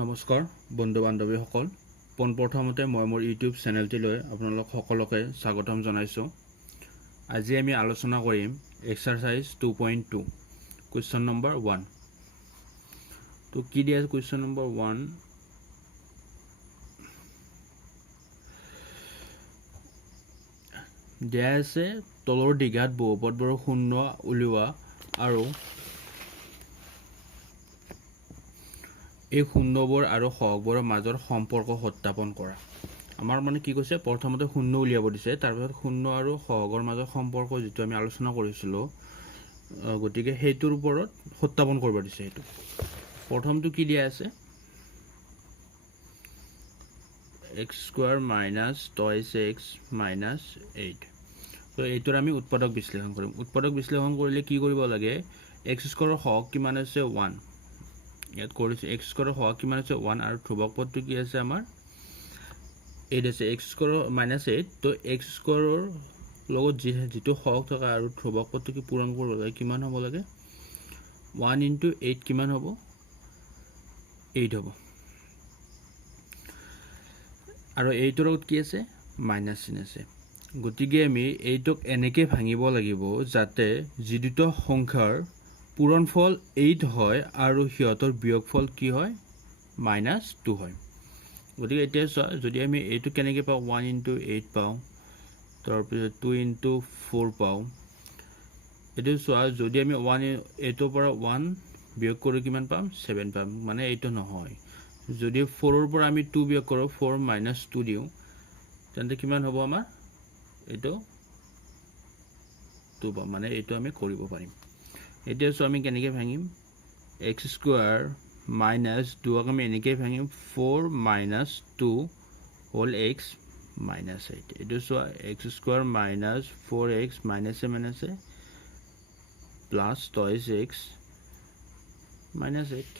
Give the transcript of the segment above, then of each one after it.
নমস্কাৰ বন্ধু বান্ধৱীসকল পোনপ্ৰথমতে মই মোৰ ইউটিউব চেনেলটিলৈ আপোনালোক সকলোকে স্বাগতম জনাইছোঁ। আজি আমি আলোচনা কৰিম এক্সাৰসাইজ 2.2 কুৱেশ্যন নম্বৰ 1। তো কি দিয়া আছে কুৱেশ্যন নম্বৰ 1? দিয়া আছে তলৰ দীঘাত বহুপদবোৰৰ শূন্য উলিওৱা আৰু এই শূন্যবোৰ আৰু সহগবোৰৰ মাজৰ সম্পৰ্ক সত্যাপন কৰা। আমাৰ মানে কি কৈছে, প্ৰথমতে শূন্য উলিয়াব দিছে, তাৰপিছত শূন্য আৰু সহগৰ মাজৰ সম্পৰ্ক যিটো আমি আলোচনা কৰিছিলোঁ, গতিকে সেইটোৰ ওপৰত সত্যাপন কৰিব দিছে। সেইটো প্ৰথমটো কি দিয়া আছে, x² - 2x - 8। তো এইটোৰ আমি উৎপাদক বিশ্লেষণ কৰিম। উৎপাদক বিশ্লেষণ কৰিলে কি কৰিব লাগে, x² সহগ কিমান আছে 1, ইয়াত কৰিছোঁ x² সহগ কিমান আছে 1 আৰু ধ্ৰুৱক পদটো কি আছে আমাৰ 8 আছে, x² - 8। তো x² লগত যিটো সহগ থকা আৰু ধ্ৰুৱক পদটো কি পূৰণ কৰিব লাগে, কিমান হ'ব লাগে, 1 × 8 কিমান হ'ব, 8 হ'ব। আৰু এইটোৰ লগত কি আছে, মাইনাছ চিন আছে। গতিকে আমি এইটোক এনেকৈ ভাঙিব লাগিব যাতে যি দুটা সংখ্যাৰ পূৰণফল 8 হয় আৰু সিহঁতৰ বিয়োগফল কি হয়, -2 হয়। গতিকে এতিয়া চোৱা, যদি আমি এইটো কেনেকৈ পাওঁ, 1 × 8 পাওঁ, তাৰপিছত 2 × 4 পাওঁ। এইটো চোৱা, যদি আমি 8ৰ পৰা 1 বিয়োগ কৰোঁ কিমান পাম, 7 পাম, মানে এইটো নহয়। যদি 4ৰ পৰা আমি 2 বিয়োগ কৰোঁ, 4 - 2 দিওঁ, তেন্তে কিমান হ'ব আমাৰ, এইটো 2 পাম, মানে এইটো আমি কৰিব পাৰিম। এতিয়া চোৱা আমি কেনেকৈ ভাঙিম, x² - 2ক আমি এনেকৈ ভাঙিম, 4 - 2 হ'ল x - 8। এইটো চোৱা, x² - 4x - প্লাছ 2x - 8।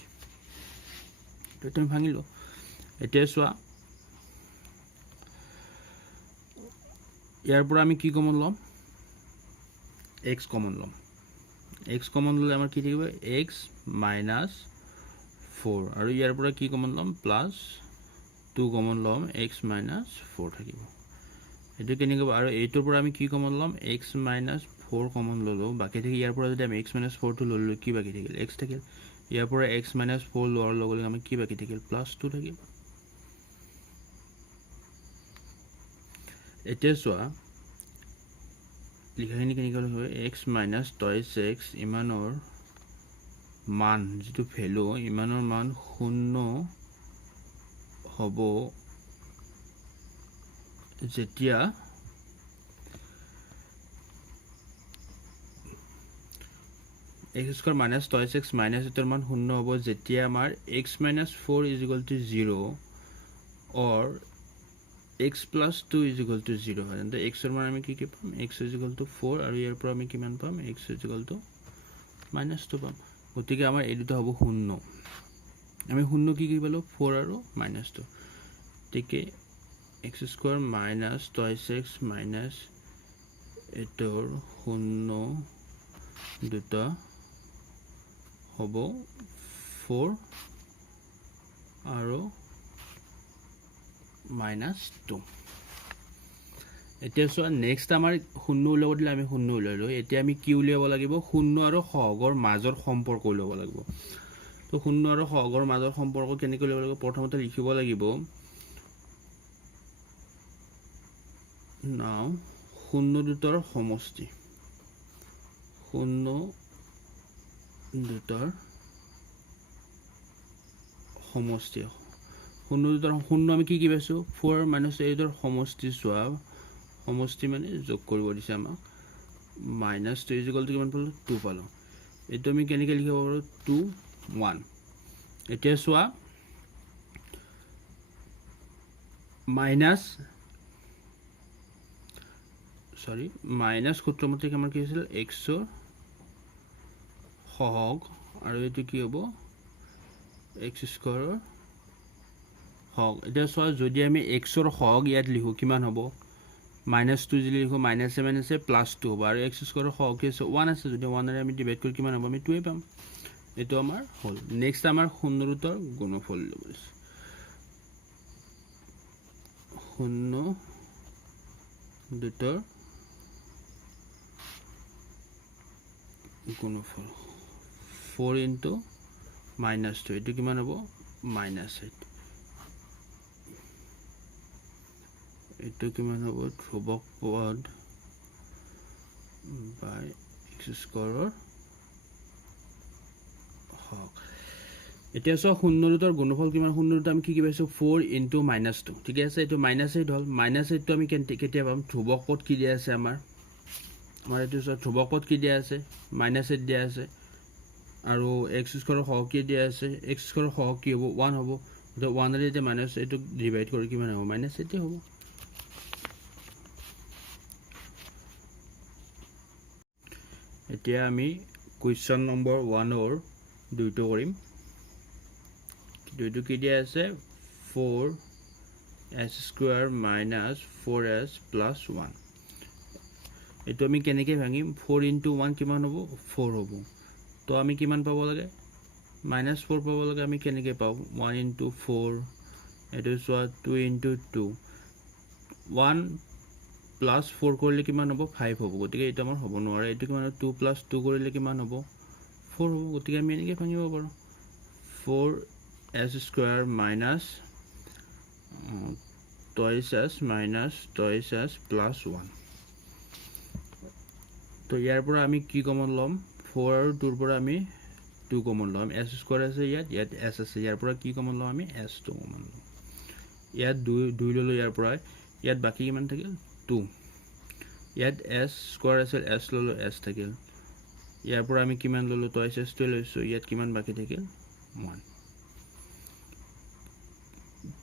এইটো আমি ভাঙিলোঁ। এতিয়া চোৱা, ইয়াৰ পৰা আমি কি কমন ল'ম, x কমন ল'ম। x কমন ল'লে আমাৰ কি থাকিব, x - 4, আৰু ইয়াৰ পৰা কি কমন ল'ম, +2 কমন ল'ম, x - 4 থাকিব। এইটো কেনেকৈ, আৰু এইটোৰ পৰা আমি কি কমন ল'ম, x - 4 কমন ল'লোঁ, বাকী থাকি ইয়াৰ পৰা যদি আমি x - 4টো ল'লোঁ, কি বাকী থাকিল, x থাকিল। ইয়াৰ পৰা x - 4 লোৱাৰ লগে লগে আমি কি বাকী থাকিল, +2 থাকিল। এতিয়া চোৱা, লিখাখিনি কেনেকৈ হয়, x - 2x ইমানৰ মান, যিটো ভেলু, ইমানৰ মান 0 হ'ব যেতিয়া x² - 2x - 8ৰ মান 0 হ'ব যেতিয়া আমাৰ x - 4 = 0 or x + 2 = 0 হয়। তেন্তে x ৰ মান আমি কি পাম, x = 4, আৰু ইয়াৰ পৰা আমি কিমান পাম, x = -2 পাম। গতিকে আমাৰ এই দুটা হ'ব 0। আমি 0 কি পালোঁ, 4 আৰু -2। গতিকে x² - 2x - 8ৰ 0 দুটা হ'ব 4 আৰু -2। এতিয়া চোৱা, নেক্সট আমাৰ 0 উলিয়াব দিলে আমি 0 উলিয়ালোঁ। এতিয়া আমি কি উলিয়াব লাগিব, 0 আৰু সহগৰ মাজৰ সম্পৰ্ক উলিয়াব লাগিব। তো 0 আৰু সহগৰ মাজৰ সম্পৰ্ক কেনেকৈ উলিয়াব লাগিব, প্ৰথমতে লিখিব লাগিব, 0 দুটাৰ সমষ্টি, 0 দুটাৰ সমষ্টি, 0 আমি কি পাইছোঁ, 4 - 8ৰ সমষ্টি। চোৱা, সমষ্টি মানে যোগ কৰিব দিছে আমাক, -2 কিমান পালোঁ, 2 পালোঁ। এইটো আমি কেনেকৈ লিখিব পাৰোঁ, 2 1। এতিয়া চোৱা, মাইনাছ সূত্ৰমতে আমাৰ কি হৈছিল, x-ৰ সহগ, আৰু এইটো কি হ'ব, x² সহগ। এতিয়া চোৱা, যদি আমি x-ৰ সহগ ইয়াত লিখোঁ, কিমান হ'ব, -2 যদি লিখোঁ, -2 হ'ব, আৰু x² সহগ কি আছে, 1 আছে। যদি 1ৰে আমি ডিভাইড কৰি কিমান হ'ব, আমি 2 পাম। এইটো আমাৰ হ'ল নেক্সট আমাৰ শূন্য ৰুটৰ গুণফল ল'ব আছে শূন্য ৰুটৰ গুণফল 4 into -2 এইটো কিমান হ'ব -8 এইটো কিমান হ'ব ধ্ৰুৱক পদ বাই x স্কয়াৰৰ হক এতিয়া সো শূন্য ৰুটৰ গুণফল কিমান শূন্য ৰুট আমি কি পাইছো 4 into -2 ঠিক আছে এইটো -8 হ'ল -8 টো আমি কেতিয়া পাম ধ্ৰুৱক পদ কি দিয়া আছে আমাৰ এইটো ধ্ৰুৱক পদ কি দিয়া আছে -8 দিয়া আছে আৰু x স্কয়াৰৰ হক কি দিয়া আছে x স্কয়াৰৰ হক কি হ'ব 1 হ'ব তো 1 ৰে যে মাইনাস এইটো ডিভাইড কৰি কিমান হ'ব -8 হ'ব এতিয়া আমি কোৱেশ্চন নম্বৰ 1 অৰ দুইটো কৰিম দুইটো কি দিয়া আছে 4s স্কয়াৰ - 4s + 1 এটো আমি কেনেকৈ ভাঙিম 4 into 1 কিমান হ'ব 4 হ'ব তো আমি কিমান পাব লাগে -4 পাব লাগে আমি কেনেকৈ পাও 1 into 4 এটো সোৱা 2 into 2 1 plus 4 কৰিলে কিমান হ'ব 5 হ'ব গতিকে এটা আমাৰ হ'ব নোৱাৰে এটো কিমান 2 plus 2 কৰিলে কিমান হ'ব 4 হ'ব গতিকে আমি এনেকৈ ভাঙিব পাৰো 4s স্কয়াৰ - 2s - 2s + 1 তো ইয়াৰ পৰা আমি কি কমন লম 4 আৰু 2 ৰ পৰা আমি 2 কমন লম s স্কয়াৰ আছে ইয়াত s আছে ইয়াৰ পৰা কি কমন লম আমি s টো কমন লম ইয়াত 2 ললো ইয়াৰ পৰা ইয়াত বাকি কিমান থাকিল 2 ইয়াত s স্কয়াৰ আছে s ললো s থাকিল ইয়াৰ পৰা আমি কিমান ললো তো s টো লৈছো ইয়াত কিমান বাকি থাকিল 1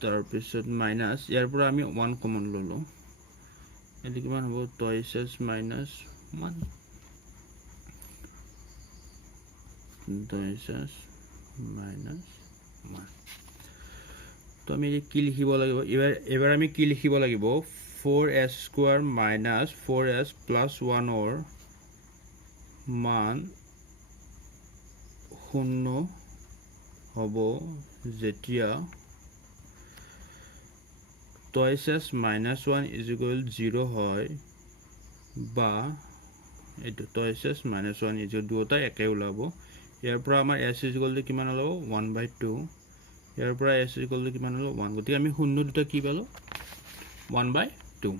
তাৰ পিছত মাইনাস ইয়াৰ পৰা আমি 1 কমন ললো এটো কিমান হ'ব তো s - 1 2s - 1 তো আমি কি লিখিব লাগিব এবাৰ আমি কি লিখিব লাগিব 4s স্কয়াৰ - 4s + 1 অৰ মান 0 হ'ব যেতিয়া s - 1 = 0 হয় বা এটো s - 1 দুটা একে ওলাব ইয়াৰ পৰা আমাৰ s = কিমান ওলাব 1/2 ইয়াৰ পৰা s = কিমান হলো 1 গতি আমি শূন্য দুটা কি পালো 1/2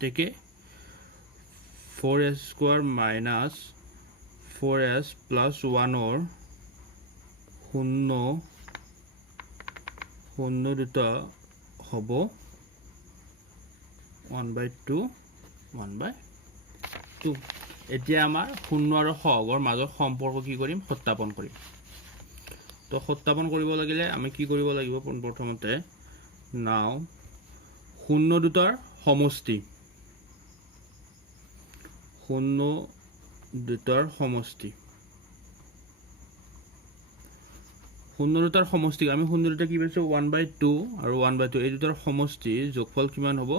তেকে 4s স্কয়াৰ - 4s + 1 অৰ শূন্য দুটা হ'ব 1/2 এতিয়া আমাৰ শূন্য আৰু সহগৰ মাজৰ সম্পৰ্ক কি কৰিম সত্যাপন কৰিম তো সত্যাপন কৰিব লাগিলে আমি কি কৰিব লাগিব প্ৰথমতে নাও শূন্য দুটাৰ সমষ্টি শূন্য দুটাৰ সমষ্টি আমি শূন্য দুটা কি পাইছো 1/2 আৰু 1/2 এই দুটাৰ সমষ্টি যোগফল কিমান হ'ব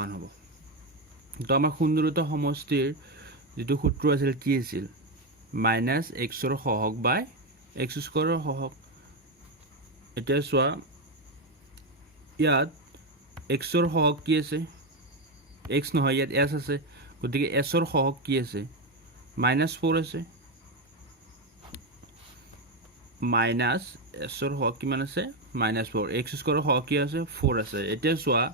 1 হ'ব তো আমাৰ শূন্য দুটা সমষ্টিৰ যেটো সূত্ৰ আছিল কি আছিল -x ৰ সহগ বাই x স্কয়াৰৰ সহগ এটা সোৱা ইয়াত x ৰ সহগ কি আছে x নহয় ইয়াত s আছে গতিকে s ৰ সহগ কি আছে -4 আছে s ৰ সহগ কিমান আছে -4 x স্কয়াৰৰ সহগ কি আছে 4 আছে এটা সোৱা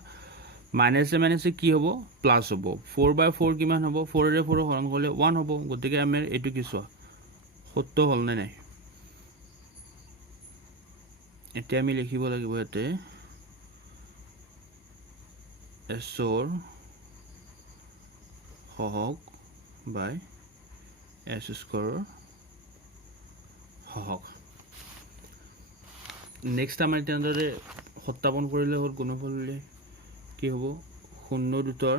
মাইনাসে কি হ'ব প্লাস হ'ব 4/4 কিমান হ'ব 4 ৰে 4 হৰণ কৰিলে 1 হ'ব গতিকে আমি এটো কি সোৱা সত্য হল নে নাই এতিয়া আমি লিখিব লাগিব এতে s ৰ সহগ বাই s স্কয়াৰৰ সহগ নেক্সট আমাৰ তেনেদৰে সত্যাপন কৰিলে হ'ল গুণফল উলিয়াই কি হ'ব শূন্য দুটাৰ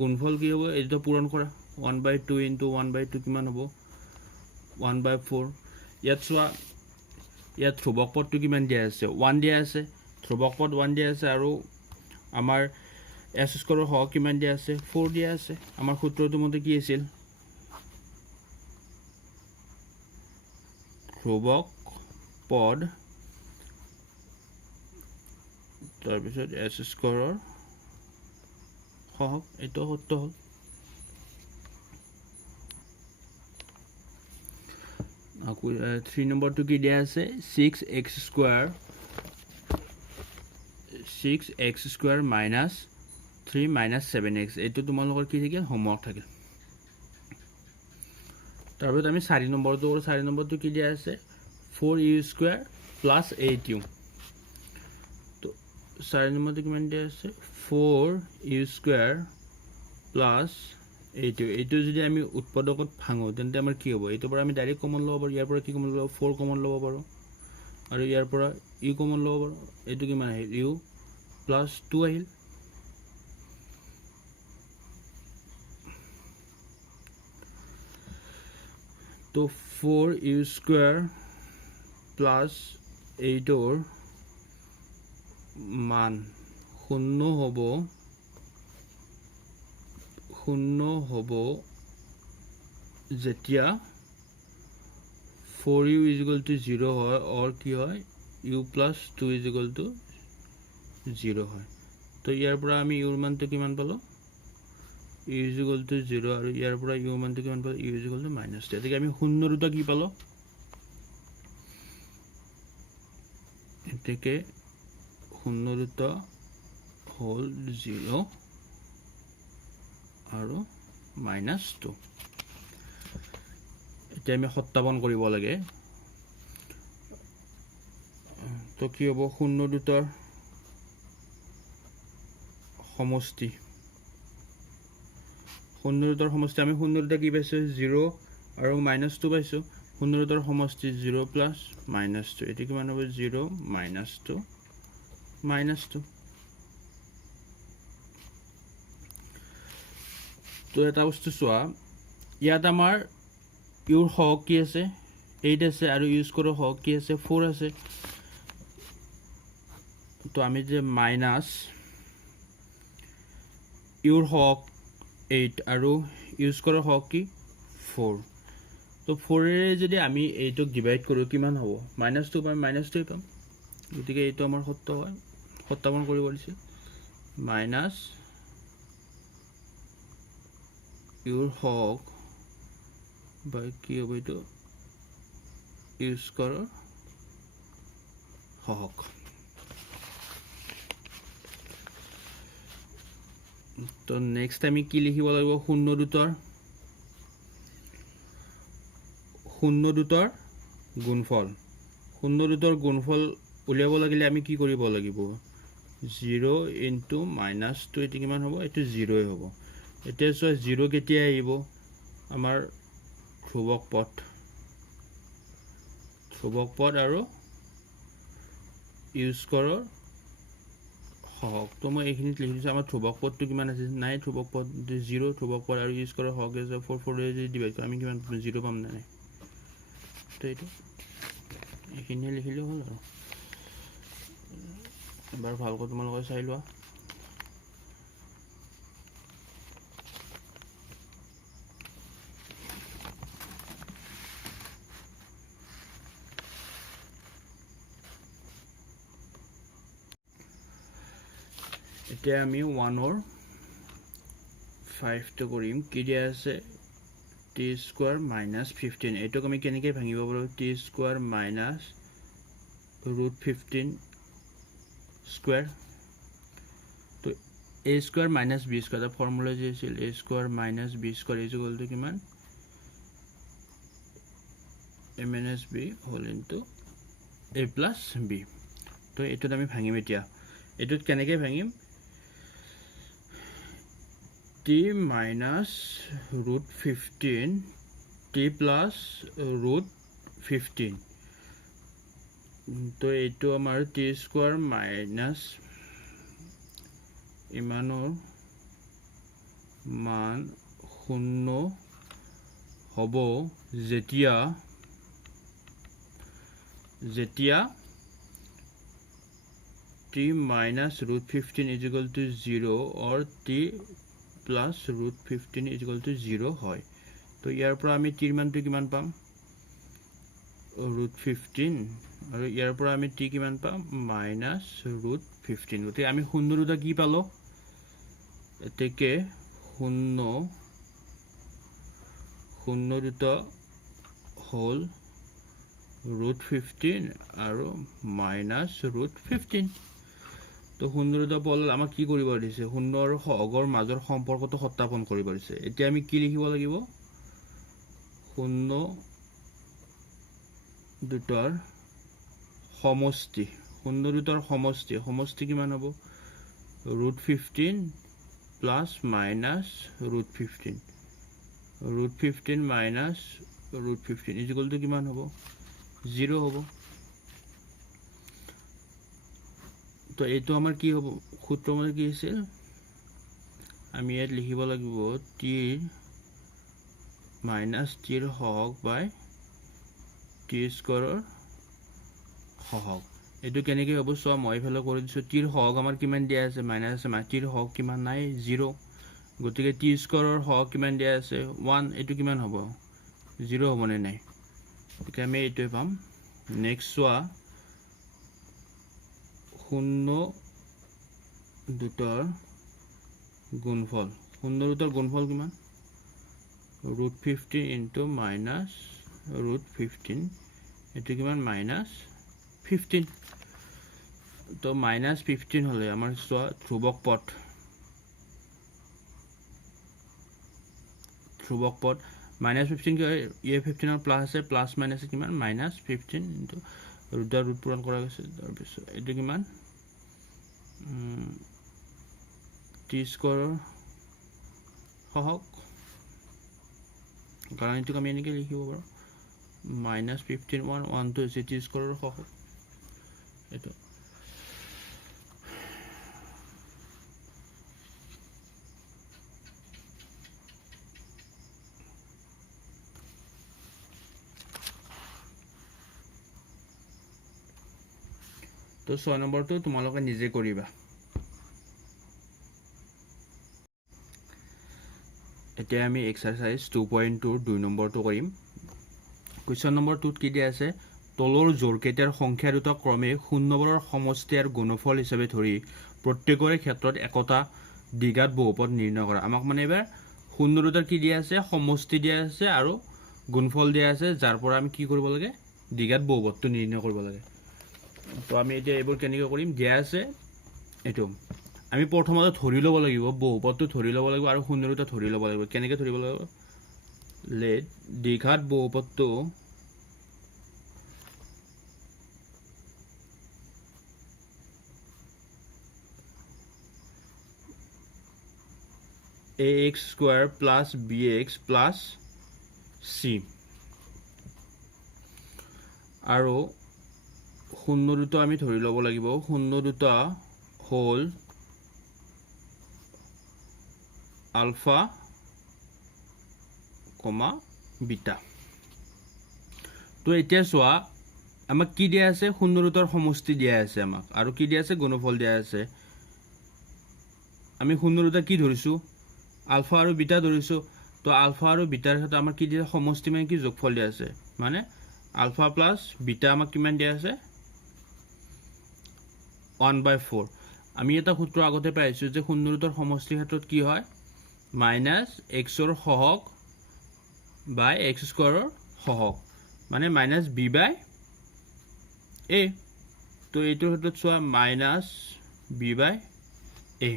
গুণফল কি হ'ব এইটো পূৰণ কৰা 1/2 into 1/2 কিমান হ'ব 1/4 ইয়াত চোৱা ইয়াত ধ্ৰুবক পদটো কিমান দিয়া আছে 1 দিয়া আছে ধ্ৰুবক পদ 1 দিয়া আছে আৰু আমাৰ s স্কয়াৰৰ হক কিমান দিয়া আছে 4 দিয়া আছে আমাৰ সূত্ৰটো মতে কি আছিল ধ্ৰুবক পদ তাৰ পিছত s স্কয়াৰৰ হক এটো সূত্ৰ হল আকৌ 3 নম্বৰটো কি দিয়া আছে 6x square minus 3 minus 7x এটো তোমালোকৰ কি থাকিল হোমৱৰ্ক থাকিল তাৰপিছত আমি 4 নম্বৰটো কি দিয়া আছে 4u স্কয়াৰ plus 8u তো 4 নম্বৰটো কিমান দিয়া আছে 4u স্কয়াৰ plus 8u এটো যদি আমি উৎপাদকত ভাঙো তেন্তে আমাৰ কি হ'ব এটোৰ পৰা আমি ডাইৰেক্ট কমন ল'ব পাৰো ইয়াৰ পৰা কি কমন ল'ব 4 কমন ল'ব পাৰো আৰু ইয়াৰ পৰা u কমন ল'ব পাৰো এটো কিমান আহিল u plus 2 আহিল তো 4u স্কয়াৰ plus 8ৰ মান শূন্য হ'ব যেতিয়া 4u = 0 হয় or কি হয় u plus 2 = 0 হয় তো ইয়াৰ পৰা আমি u ৰ মানটো কিমান পালো u = 0 আৰু ইয়াৰ পৰা u ৰ মানটো কিমান পালো u = -2 এতিকে আমি শূন্য দুটা কি পালো এতিকে শূন্য দুটা হল 0 আৰু -2 এতিয়া আমি সত্যাপন কৰিব লাগে তো কি হ'ব শূন্য দুটাৰ সমষ্টি আমি শূন্য দুটা কি পাইছো 0 আৰু -2 পাইছো শূন্য দুটাৰ সমষ্টি 0 plus -2 এটো কিমান হ'ব 0 -2 তো এটা বস্তু চোৱা ইয়াত আমাৰ ইউৰ হক কি আছে 8 আছে আৰু ইউজ কৰা হক কি আছে 4 আছে তো আমি যে মাইনাস ইউৰ হক 8 আৰু ইউজ কৰা হক কি 4 তো 4 এৰে যদি আমি 8ক ডিভাইড কৰো কিমান হ'ব -2 পাম -2 পাম গতিকে এইটো আমাৰ সত্য হয় সত্যাপন কৰিব দিছিল মাইনাস ইউৰ হক বাই কি হ'ব এইটো ইউজ কৰা হক তো নেক্সট আমি কি লিখিব লাগিব শূন্য দুটাৰ গুণফল উলিয়াব লাগিলে আমি কি কৰিব লাগিব 0 into -2 এটো কিমান হ'ব এটো 0 এ হ'ব এতিয়া সো 0 কেতিয়া আহিব আমাৰ ধ্ৰুবক পদ আৰু ইউজ কৰা হক তো মই এইখিনিত লিখিছো আমাৰ ধ্ৰুবক পদটো কিমান আছে নাই ধ্ৰুবক পদ 0 ধ্ৰুবক পদ আৰু ইউজ কৰা হক আছে 4 এ যদি ডিভাইড কৰি আমি কিমান 0 পাম নাই তো এইটো এইখিনি লিখিলে হ'ল আৰু এবাৰ ভালকৈ তোমালোকে চাই লোৱা এতিয়া আমি 1 or 5 টো কৰিম কি দিয়া আছে t স্কয়াৰ -15 এটোক আমি কেনেকৈ ভাঙিব পাৰো t স্কয়াৰ -√15 স্কয়াৰ তো a square -b square the formula যে আছিল a square -b square equal to কিমান a - b whole into a + b তো এটোত আমি ভাঙিম এতিয়া এটোত কেনেকৈ ভাঙিম t -√15 t + √15 তো এইটো আমাৰ t স্কয়াৰ মাইনাস ইমানৰ মান 0 হ'ব যেতিয়া t minus root 15 is equal to 0 or t plus root 15 is equal to 0 হয় তো ইয়াৰ পৰা আমি t ৰ মানটো কিমান পাম root 15 আৰু ইয়াৰ পৰা আমি t কিমান পাম minus root 15 গতিকে আমি শূন্য দুটা কি পালো এতেকে শূন্য দুটা হ'ল root 15 আৰু minus root 15 তো শূন্য দুটা পালে আমাক কি কৰিব দিছে শূন্য আৰু সহগৰ মাজৰ সম্পৰ্কটো সত্যাপন কৰিব দিছে এতিয়া আমি কি লিখিব লাগিব শূন্য দুটাৰ সমষ্টি সমষ্টি কিমান হ'ব root 15 plus minus root 15 minus root 15 is equal to কিমান হ'ব 0 হ'ব তো এইটো আমাৰ কি হ'ব সূত্ৰ মানে কি আছিল আমি ইয়াত লিখিব লাগিব t minus t ৰ হওক বাই t স্কয়াৰৰ হওক এইটো কেনেকৈ হ'ব সো মই ফেলো কৰি দিছো t ৰ হওক আমাৰ কিমান দিয়া আছে মাইনাস আছে t ৰ হওক কিমান নাই 0 গতিকে t স্কয়াৰৰ হওক কিমান দিয়া আছে 1 এইটো কিমান হ'ব 0 হ'ব নে নাই গতিকে আমি এইটোৱে পাম নেক্সট সোয়া শূন্য দুটাৰ গুণফল কিমান root 15 into minus root 15 এটো কিমান minus 15 তো minus 15 হলে আমাৰ ধ্ৰুবক পদ minus 15 কি এ 15 ৰ প্লাস আছে প্লাস মাইনাস কিমান minus 15 into root পূৰণ কৰা গৈছে তাৰ পিছত এটো কিমান t স্কয়াৰৰ হওক কাৰণ এটো আমি এনেকৈ লিখিব পাৰো minus 15 1 to t স্কয়াৰৰ হওক এটো তো 6 নম্বৰটো তোমালোকে নিজে কৰিবা এতিয়া আমি এক্সাৰসাইজ 2.2 2 নম্বৰটো কৰিম কোৱেশ্চন নম্বৰ 2 কি দিয়া আছে তলৰ জোড়কেইটাৰ সংখ্যা দুটা ক্ৰমে শূন্যবোৰৰ সমষ্টি আৰু গুণফল হিচাপে ধৰি প্ৰত্যেকৰে ক্ষেত্ৰত একতা দ্বিঘাত বহুপদ নিৰ্ণয় কৰা আমাক মানে এবাৰ শূন্য দুটাৰ কি দিয়া আছে সমষ্টি দিয়া আছে আৰু গুণফল দিয়া আছে যাৰ পৰা আমি কি কৰিব লাগে দ্বিঘাত বহুপদটো নিৰ্ণয় কৰিব লাগে তো আমি এতিয়া এইবোৰ কেনেকৈ কৰিম দিয়া আছে এটো আমি প্ৰথমতে ধৰি ল'ব লাগিব বহুপদটো ধৰি ল'ব লাগিব আৰু শূন্য দুটা ধৰি ল'ব লাগিব কেনেকৈ ধৰিব লাগিব লেট দ্বিঘাত বহুপদটো ax square plus bx plus c আৰু শূন্য দুটা আমি ধৰি ল'ব লাগিব শূন্য দুটা হ'ল আলফা কমা বিটা তো এতিয়া সোয়া আমাক কি দিয়া আছে শূন্য দুটাৰ সমষ্টি দিয়া আছে আমাক আৰু কি দিয়া আছে গুণফল দিয়া আছে আমি শূন্য দুটা কি ধৰিছো আলফা আৰু বিটা ধৰিছো তো আলফা আৰু বিটাৰ সাথে আমাৰ কি দিয়া সমষ্টি মানে কি যোগফল দিয়া আছে মানে আলফা প্লাস বিটা আমাক কিমান দিয়া আছে 1/4 আমি এটা সূত্ৰ আগতে পাইছো যে শূন্য দুটাৰ সমষ্টিৰ ক্ষেত্ৰত কি হয় minus x ৰ হওক by x স্কয়াৰৰ হওক মানে minus b by a তো এইটোৰ ক্ষেত্ৰত সোয়া minus b by a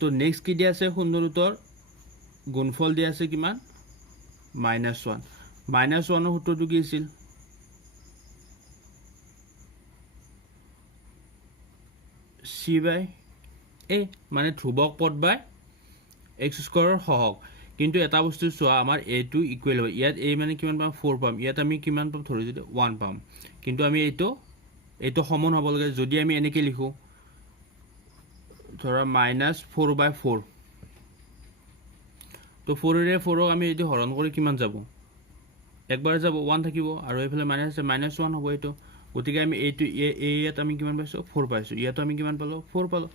তো নেক্সট কি দিয়া আছে শূন্য দুটাৰ গুণফল দিয়া আছে কিমান -1 -1 ৰ সূত্ৰটো কি আছিল c by a মানে ধ্ৰুবক পদ by x স্কয়াৰৰ হওক কিন্তু এটা বস্তু সোয়া আমাৰ a টো ইকুৱেল হয় ইয়াত a মানে কিমান পাম 4 পাম ইয়াত আমি কিমান পাম ধৰি যদি 1 পাম কিন্তু আমি এইটো সমান হ'ব লাগে যদি আমি এনেকৈ লিখো ধৰা -4/4 তো 4 ৰে 4ক আমি যদি হৰণ কৰি কিমান যাব একবাৰ যাব 1 থাকিব আৰু এইফালে -1 হ'ব এইটো গতিকে আমি এইটো ইয়াত আমি কিমান পাইছো 4 পাইছো ইয়াতো আমি কিমান পালো 4 পালো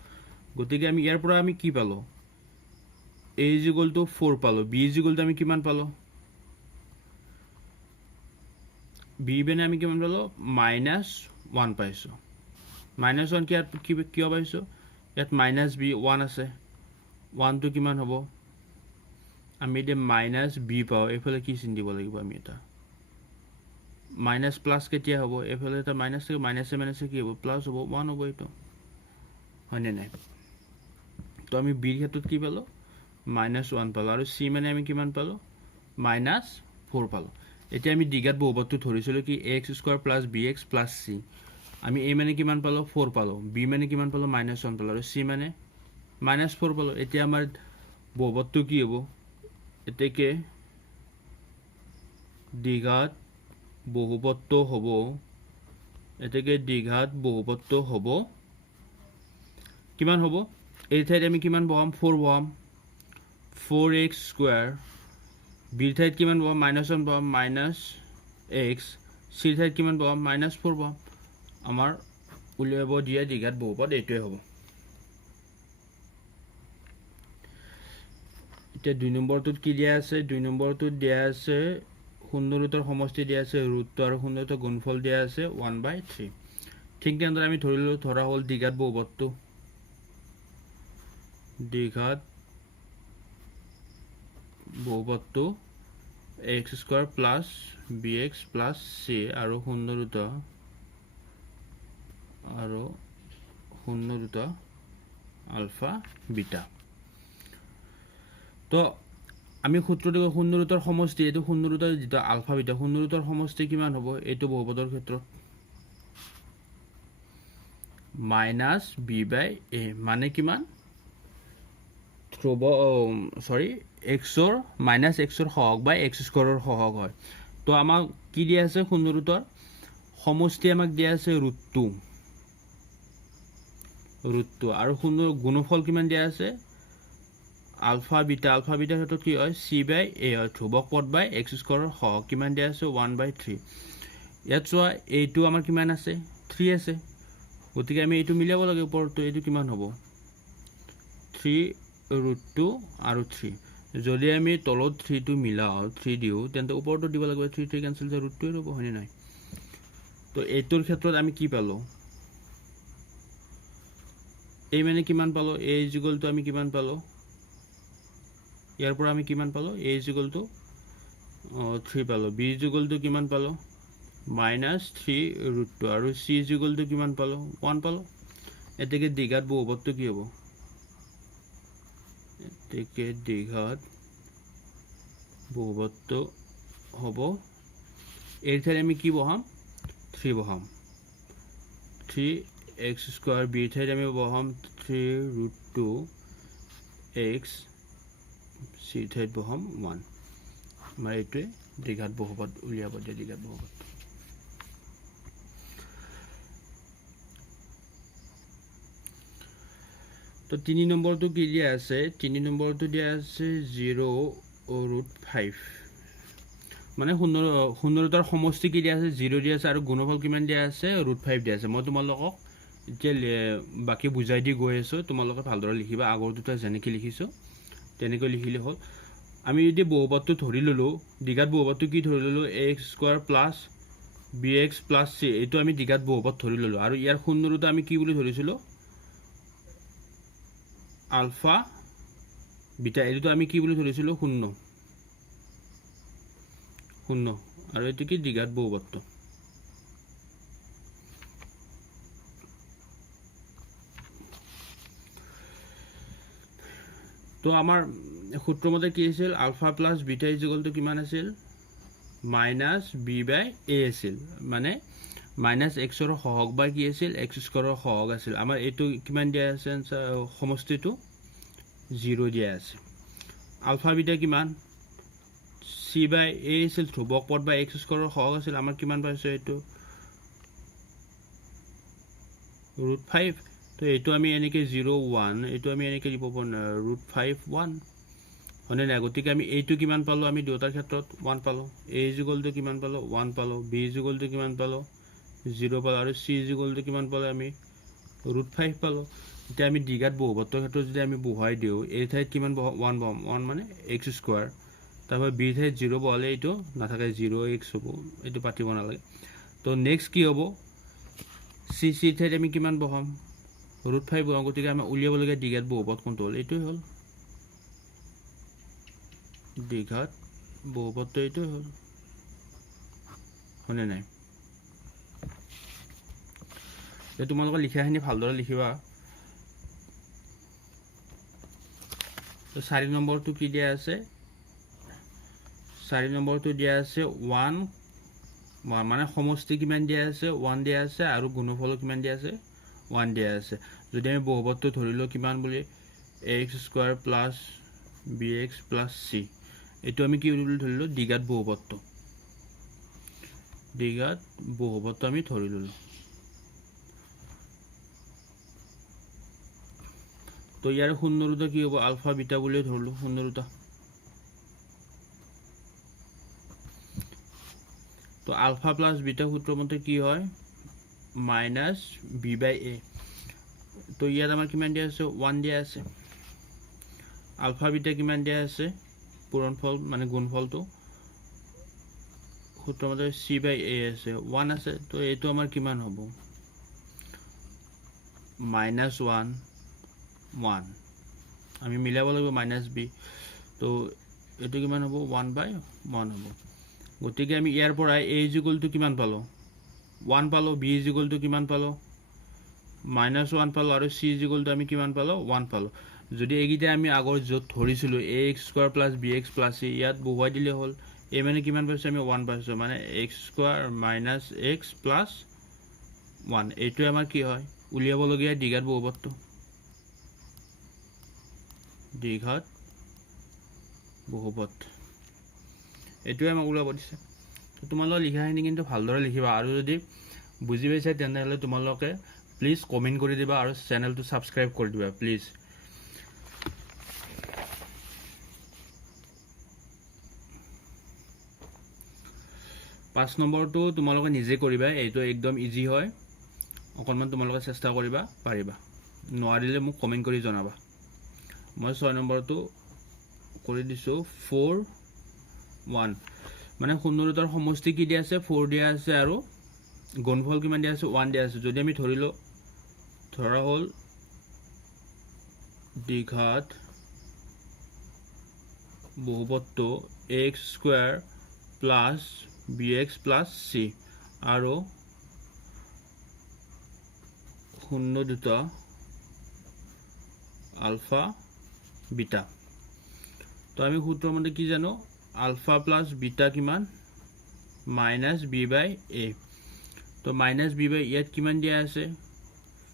গতিকে আমি ইয়াৰ পৰা আমি কি পালো a = 4 পালো b = আমি কিমান পালো b বেনে আমি কিমান পালো -1 পাইছো -1 কিয় পাইছো ইয়াত -b 1 আছে 1 টো কিমান হ'ব আমি দে -b পাও এফালে কি চিন দিব লাগিব আমি এটা মাইনাস প্লাস কেতিয়া হ'ব এফালে এটা মাইনাস থাকে মাইনাসে কি হ'ব প্লাস হ'ব 1 হ'ব এটো হয়নে নাই তো আমি b এর ক্ষেত্ৰত কি পালো -1 পালো আৰু c মানে আমি কিমান পালো -4 পালো এতিয়া আমি দ্বিঘাত বহুপদটো ধৰিছিলো কি ax² + bx + c আমি a মানে কিমান পালো 4 পালো b মানে কিমান পালো -1 পালো আৰু c মানে -4 পালো এতিয়া আমাৰ বহুপদটো কি হ'ব এতেকে দ্বিঘাত বহুপদটো হ'ব এতেকে দ্বিঘাত বহুপদটো হ'ব কিমান হ'ব এই ঠাইত আমি কিমান বহাম 4 বহাম 4x² b ঠাইত কিমান বহাম -1 বহাম -x c ঠাইত কিমান বহাম -4 বহাম আমাৰ উলিয়াব দিয়া দ্বিঘাত বহুপদ এইটোৱে হ'ব এতিয়া 2 নম্বৰটোত কি দিয়া আছে 2 নম্বৰটোত দিয়া আছে শূন্যৰুটৰ সমষ্টি দিয়া আছে ৰুট আৰু শূন্যৰুটৰ গুণফল দিয়া আছে 1/3 ঠিক তেনেদৰে আমি ধৰা হ'ল দ্বিঘাত বহুপদটো x² + bx + c আৰু শূন্যৰুট আলফা বিটা তো আমি সূত্ৰটো শূন্যৰুটৰ সমষ্টি এটো শূন্যৰুটৰ যেটা আলফা বিটা শূন্যৰুটৰ সমষ্টি কিমান হ'ব এটো বহুপদৰ ক্ষেত্ৰত -b/a মানে কিমান x ৰ সহগ বা x² ৰ সহগ হয় তো আমাক কি দিয়া আছে শূন্যৰুটৰ সমষ্টি আমাক দিয়া আছে √2 আৰু শূন্য গুণফল কিমান দিয়া আছে আলফা বিটা ক্ষেত্ৰত কি হয় c/a হয় ধ্ৰুৱক পদ বাই x² ৰ সহগ কিমান দিয়া আছে 1/3 ইয়াত চোৱা এইটো আমাৰ কিমান আছে 3 আছে গতিকে আমি এইটো মিলাব লাগে ওপৰটো এইটো কিমান হ'ব 3√2 আৰু 3 যদি আমি তলত 3 টো মিলাও 3 দিও তেন্তে ওপৰটো দিব লাগিব 3 কেনসেল হৈ √2 হ'ব হয়নে নাই তো এইটোৰ ক্ষেত্ৰত আমি কি পালো এই মানে কিমান পালো a = আমি কিমান পালো ইয়াৰ পৰা আমি কিমান পালো a = 3 পালো b = কিমান পালো -3√2 আৰু c = কিমান পালো 1 পালো এতেকে দ্বিঘাত বহুপদটো কি হ'ব এতেকে দ্বিঘাত বহুপদটো হ'ব এর ঠাইত আমি কি বহাম 3 বহাম 3x² b ঠাইত আমি বহাম 3√2x c ঠাইত বহাম 1 আমাৰ এইটোৱে দ্বিঘাত বহুপদ উলিয়াব দিয়া দ্বিঘাত বহুপদ তো 3 নম্বৰটো কি দিয়া আছে 3 নম্বৰটো দিয়া আছে 0√5 মানে শূন্যৰুটৰ সমষ্টি কি দিয়া আছে 0 দিয়া আছে আৰু গুণফল কিমান দিয়া আছে √5 দিয়া আছে মই তোমালোকক এতিয়া বাকি বুজাই দি গৈ আছো তোমালোকে ভালদৰে লিখিবা আগৰ দুটা যেনেকৈ লিখিছো তেনেকৈ লিখিলে হ'ল আমি যদি বহুপদটো ধৰি ললো দ্বিঘাত বহুপদটো কি ধৰি ললো ax² + bx + c এইটো আমি দ্বিঘাত বহুপদ ধৰি ললো আৰু ইয়াৰ শূন্যৰুট আমি কি বুলি ধৰিছিলো আলফা বিটা এইটো আমি কি বুলি ধৰিছিলো শূন্য আৰু এটো কি দ্বিঘাত বহুপদটো তো আমাৰ সূত্ৰমতে কি আছিল আলফা প্লাস বিটা = কিমান আছিল -b/a আছিল মানে -x ৰ সহগ বা কি আছিল x² ৰ সহগ আছিল আমাৰ এটো কিমান দিয়া আছে সমষ্টিটো 0 দিয়া আছে আলফা বিটা কিমান c/a আছিল ধ্ৰুৱক পদ বা x² ৰ সহগ আছিল আমাৰ কিমান পাইছো এটো √5 তো এইটো আমি এনেকৈ 0 1 এইটো আমি এনেকৈ লিখিব পাৰোঁ √5 1 হয়নে নাই গতিকে আমি এইটো কিমান পালোঁ আমি দুটাৰ ক্ষেত্ৰত 1 পালোঁ a = কিমান পালোঁ 1 পালোঁ b = কিমান পালোঁ 0 পালোঁ আৰু c = কিমান পালোঁ আমি √5 পালোঁ এতিয়া আমি দ্বিঘাত বহুপদৰ ক্ষেত্ৰত যদি আমি বহাই দিওঁ এই ঠাইত কিমান 1 পাম 1 মানে x² তারপর b ঠাইত 0 বহালে এইটো নাথাকে 0x হ'ব এইটো পাতিব নালাগে তো নেক্সট কি হ'ব c ঠাইত আমি কিমান বহাম √5 বহাম গতিকে আমি উলিয়াবলগীয়া দ্বিঘাত বহুপদ কোনটো হ'ল এইটোই হ'ল দ্বিঘাত বহুপদটো এইটোই হ'ল হয়নে নাই এই তোমালোকৰ লিখাখিনি ভালদৰে লিখিবা তো 4 নম্বৰটো কি দিয়া আছে 4 নম্বৰটো দিয়া আছে 1 মানে সমষ্টি কিমান দিয়া আছে 1 দিয়া আছে আৰু গুণফল কিমান দিয়া আছে 1 দিয়া আছে যদি আমি বহুপদটো ধৰিলো কিমান বুলি ax² + bx + c এটো আমি কি বুলি ধৰিলো দ্বিঘাত বহুপদটো আমি ধৰি ললো তো ইয়াৰ শূন্যৰুটা কি হ'ব আলফা বিটা বুলি ধৰলো শূন্যৰুটা তো আলফা প্লাস বিটা সূত্ৰ মতে কি হয় -b/a তো ইয়াত আমাৰ কিমান দিয়া আছে 1 দিয়া আছে আলফা বিটা কিমান দিয়া আছে পূৰণফল মানে গুণফলটো সূত্ৰ মতে c/a আছে 1 আছে তো এইটো আমাৰ কিমান হ'ব -1 1 আমি মিলাব লাগিব -b তো এটো কিমান হ'ব 1/1 হ'ব গতিকে আমি ইয়াৰ পৰা a = কিমান পালো 1 পালো b = কিমান পালো -1 পালো আৰু c = আমি কিমান পালো 1 পালো যদি এইগিটা আমি আগৰ যত ধৰিছিলো ax² + bx + c ইয়াত বহুৱাই দিলে হ'ল a মানে কিমান পাইছো আমি 1 পাইছো মানে x² - x + 1 এইটো আমাৰ কি হয় উলিয়াবলগীয়া দ্বিঘাত বহুপদটো দ্বিঘাত বহুপদ এটোৱে আমাক ওলাব দিছে তোমালোকে লিখাখিনি কিন্তু ভালদৰে লিখিবা আৰু যদি বুজি পাইছা তেনহলে তোমালোকে প্লিজ কমেন্ট কৰি দিবা আৰু চেনেলটো সাবস্ক্ৰাইব কৰি দিবা প্লিজ 5 নম্বৰটো তোমালোকে নিজে কৰিবা এইটো একদম ইজি হয় অকনমান তোমালোকে চেষ্টা কৰিবা পাৰিবা নোৱাৰিলে মোক কমেন্ট কৰি জনাবা মই 6 নম্বৰটো কৰি দিছো 4 1 মানে শূন্যৰুটাৰ সমষ্টি কি দিয়া আছে 4 দিয়া আছে আৰু গুণফল কিমান দিয়া আছে 1 দিয়া আছে যদি আমি ধৰিলো ধৰা হল দ্বিঘাত বহুপদটো x² + bx + c আৰু শূন্য দুটা আলফা বিটা তো আমি সূত্র মতে কি জানো আলফা প্লাস বিটা কিমান -b/a তো -b/a ইয়াত কিমান দিয়া আছে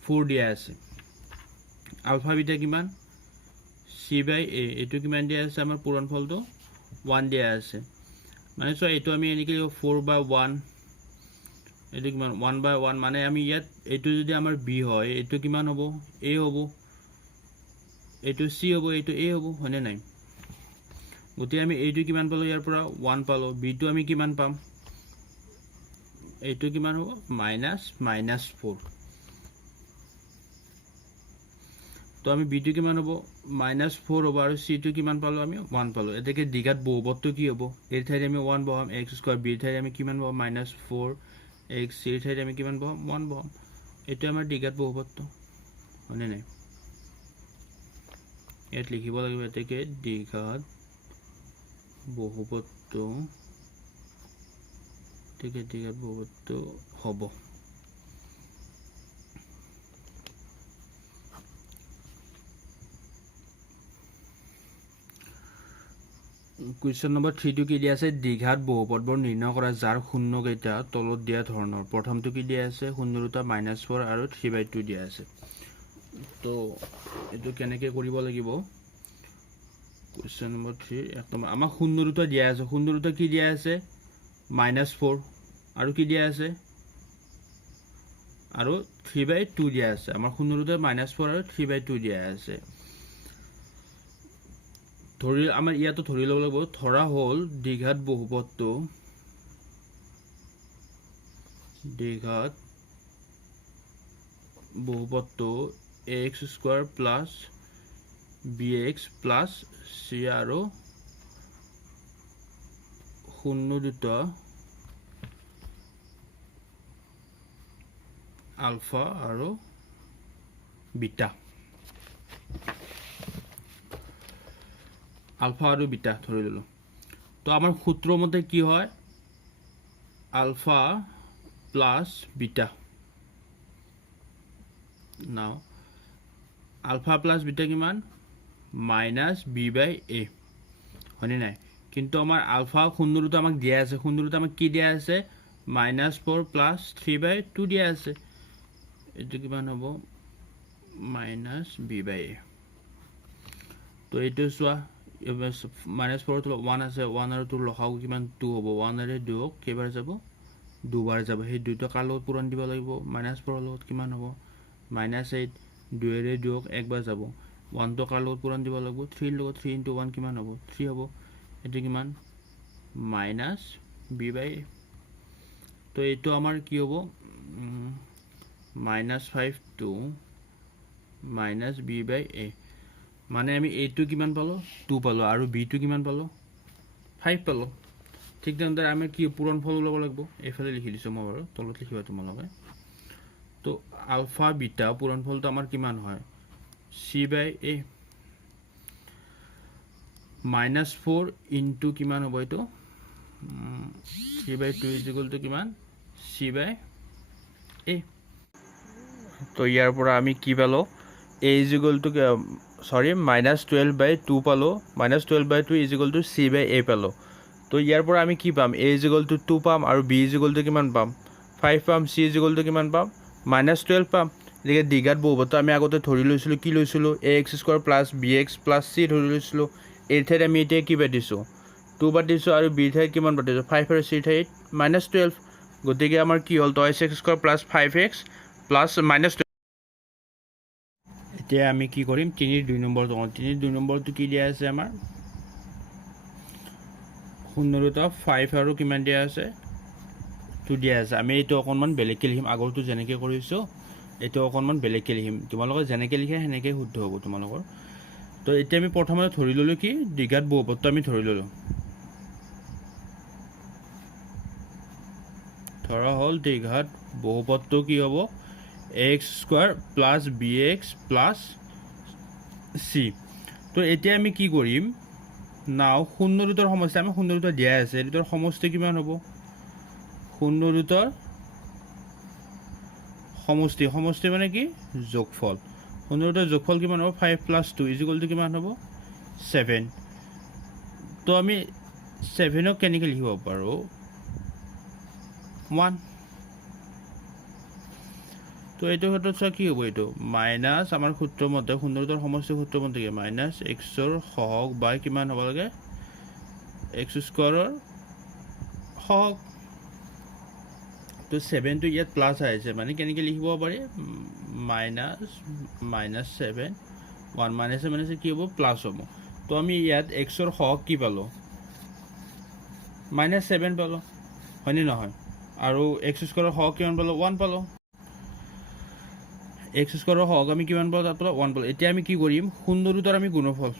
4 দিয়া আছে আলফা বিটা কিমান c/a এটো কিমান দিয়া আছে আমাৰ পূৰণফলটো 1 দিয়া আছে মানে সো এটো আমি এনেকৈ 4/1 এটো কিমান 1/1 মানে আমি ইয়াত এটো যদি আমাৰ b হয় এটো কিমান হ'ব a হ'ব এটো c হ'ব এটো a হ'ব হয়নে নাই গতি আমি এইটো কিমান পালো ইয়াৰ পৰা 1 পালো b টো আমি কিমান পাম এইটো কিমান হ'ব -4 তো আমি b টো কিমান হ'ব -4 হ'ব আৰু c টো কিমান পালো আমি 1 পালো এতেকে দ্বিঘাত বহুপদটো কি হ'ব এই ঠাইত আমি 1 বহাম x² b ঠাইত আমি কিমান বহাম -4 x c ঠাইত আমি কিমান বহাম 1 বহাম এটো আমাৰ দ্বিঘাত বহুপদটো হয়নে নাই ইয়াত লিখিব লাগিব এতেকে দ্বিঘাত বহুপদটো দ্বিঘাত বহুপদটো হ'ব Question number 3 to কি দিয়া আছে দ্বিঘাত বহুপদবোৰ নিৰ্ণয় কৰা যাৰ শূন্য কেইটা তলত দিয়া ধৰণৰ প্ৰথমটো কি দিয়া আছে শূন্যৰুটা -4 আৰু 3/2 দিয়া আছে তো এটো কেনেকৈ কৰিব লাগিব Question number 3 একদম আমাক শূন্যৰুটা দিয়া আছে শূন্যৰুটা কি দিয়া আছে -4 আৰু কি দিয়া আছে আৰু 3/2 দিয়া আছে আমাৰ শূন্য ৰুটৰ -4 আৰু 3/2 দিয়া আছে ধৰি আমাৰ ইয়াতো ধৰি ল'ব লাগিব ধৰা হ'ল দ্বিঘাত বহুপদটো ax² plus bx plus c আৰু শূন্য দুটা আলফা আৰু বিটা ধৰি ললো তো আমাৰ সূত্ৰ মতে কি হয় আলফা প্লাছ বিটা নাও আলফা প্লাছ বিটা কিমান -b/a হয়নে নাই কিন্তু আমাৰ আলফা শূন্যটো আমাক দিয়া আছে শূন্যটো আমাক কি দিয়া আছে -4 প্লাছ 3/2 দিয়া আছে এটো কিমান হ'ব -b/a তো এইটো চোৱা -4 তো 1 আছে 1 আৰু 2 লখাও কিমান 2 হ'ব 1 আৰু 2 কেইবাৰ যাব দুবাৰ যাব সেই দুইটা কাল লগত পূৰণ দিব লাগিব -4 লগত কিমান হ'ব -8 2 এৰে 2 একবাৰ যাব 1 তো কাল লগত পূৰণ দিব লাগিব 3 লগত 3 * 1 কিমান হ'ব 3 হ'ব এটো কিমান -b/a তো এইটো আমাৰ কি হ'ব -5 to -b/a মানে আমি a2 কিমান পালো 2 পালো আৰু b2 কিমান পালো 5 পালো ঠিক তেনেদৰে আমি কি পূৰণফল ল'ব লাগিব এইফালে লিখি দিছো মই বাৰু তলত লিখিবা তোমালোকে তো আলফা বিটা পূৰণফলটো আমাৰ কিমান হয় c/a -4 ইনটু কিমান হ'ব এটো 3/2 কিমান c/a তো ইয়াৰ পৰা আমি কি পালো a -12/2 পালো -12/2 c/a পালো তো ইয়াৰ পৰা আমি কি পাম a 2 পাম আৰু b কিমান পাম 5 পাম c কিমান পাম -12 পাম এদিকে দ্বিঘাত বহুপদটো আমি আগতে ধৰি লৈছিলো কি লৈছিলো ax² plus bx plus c ধৰি লৈছিলো এই ঠাইত আমি এতিয়া কি পাতিছো 2 পাতিছো আৰু b ঠাইত কিমান পাতিছো 5 আৰু c ঠাইত -12 গতিকে আমাৰ কি হ'ল তো x² প্লাছ 5x প্লাছ -12 এতিয়া আমি কি কৰিম 3 2 নম্বৰটো 3 2 নম্বৰটো কি দিয়া আছে আমাৰ 0.5 আৰু কিমান দিয়া আছে 2 দিয়া আছে আমি এইটো অকনমান বেলেগকৈ লিখিম আগৰটো যেনেকৈ কৰিছো এইটো অকনমান বেলেগকৈ লিখিম তোমালোকে যেনেকৈ লিখে হেনেকৈ শুদ্ধ হ'ব তোমালোকৰ তো এতিয়া আমি প্ৰথমতে ধৰি ললো কি দ্বিঘাত বহুপদটো আমি ধৰি ললো ধৰা হ'ল দ্বিঘাত বহুপদটো কি হ'ব ax² plus bx plus c তো এতিয়া আমি কি কৰিম নাও শূন্য ৰুটৰ সমষ্টি আমি শূন্য ৰুট দিয়া আছে ৰুটৰ সমষ্টি কিমান হ'ব শূন্য ৰুটৰ সমষ্টি মানে কি যোগফল শূন্য ৰুটৰ যোগফল কিমান হ'ব 5 + 2 কিমান হ'ব 7 তো আমি 7 ক কেনেকৈ লিখিব পাৰো 1 তো এইটো ক্ষেত্ৰত চোৱা কি হ'ব এইটো মাইনাছ আমাৰ সূত্ৰ মতে শূন্য ৰুটৰ সমষ্টি সূত্ৰ মতে কি -x ৰ সহগ বাই কিমান হ'ব লাগে x² ৰ সহগ তো 7 তো ইয়াত প্লাস আছে মানে কেনেকৈ লিখিব পাৰি -7 1 মাইনাছে কি হ'ব প্লাস হ'ব তো আমি ইয়াত x ৰ সহগ কি পালো -7 পালো হয়নে নহয় আৰু x² ৰ সহগ কিমান পালো 1 পালো x² ৰ সহগ আমি কিমান পালো তাত পালো 1 পালো এতিয়া আমি কি কৰিম শূন্য ৰুটৰ আমি গুণফল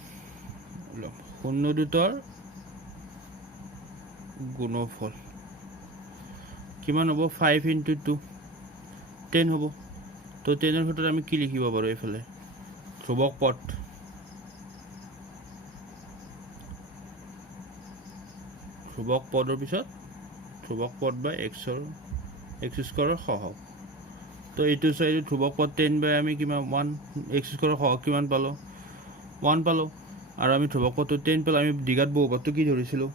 শূন্য ৰুটৰ গুণফল কিমান হ'ব 5 * 2 10 হ'ব তো 10 ৰ ক্ষেত্ৰত আমি কি লিখিব পাৰো এইফালে ধ্ৰুৱক পদ পদৰ পিছত ধ্ৰুৱক পদ বাই x² ৰ সহগ তো এইটো চাই ধ্ৰুৱক পদ 10 বাই আমি কিমান 1 x² ৰ সহগ কিমান পালো 1 পালো আৰু আমি ধ্ৰুৱক পদটো 10 পালো আমি দ্বিঘাত বহুপদটো কি ধৰিছিলো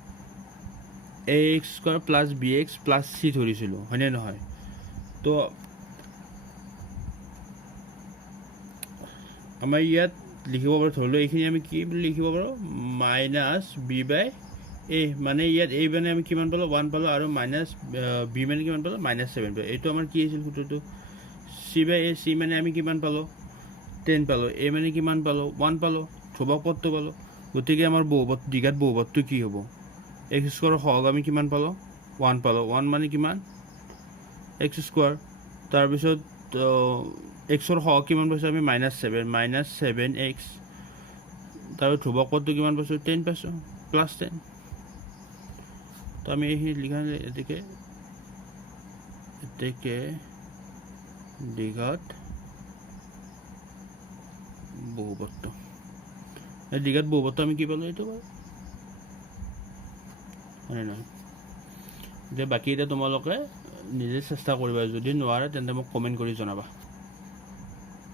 ax² plus bx plus c ধৰিছিলো হয়নে নহয় তো আমাৰ ইয়াত লিখিব পাৰো ধৰিলো এইখিনি আমি কি লিখিব পাৰো -b/a মানে ইয়াত a মানে আমি কিমান পালো 1 পালো আৰু -b মানে কিমান পালো -7 পালো এইটো আমাৰ কি আছিল সূত্ৰটো c/a c মানে আমি কিমান পালো 10 পালো a মানে কিমান পালো 1 পালো ধ্ৰুৱক পদটো পালো গতিকে আমাৰ বহুপদ দ্বিঘাত বহুপদটো কি হ'ব x স্কয়াৰৰ সহগ আমি কিমান পালো 1 পালো 1 মানে কিমান x স্কয়াৰ তাৰ পিছত x ৰ সহগ কিমান পাইছো আমি -7x তাৰ ধ্ৰুৱক পদটো কিমান পাইছো 10 পাইছো +10 তো আমি এই লিখা এদিকে দ্বিঘাত বহুপদটো এই দ্বিঘাত বহুপদটো আমি কি পালো এইটো মানে না যে বাকি এটা তোমালোকে নিজে চেষ্টা কৰিবা যদি নোৱাৰে তেন্তে মোক কমেন্ট কৰি জনাবা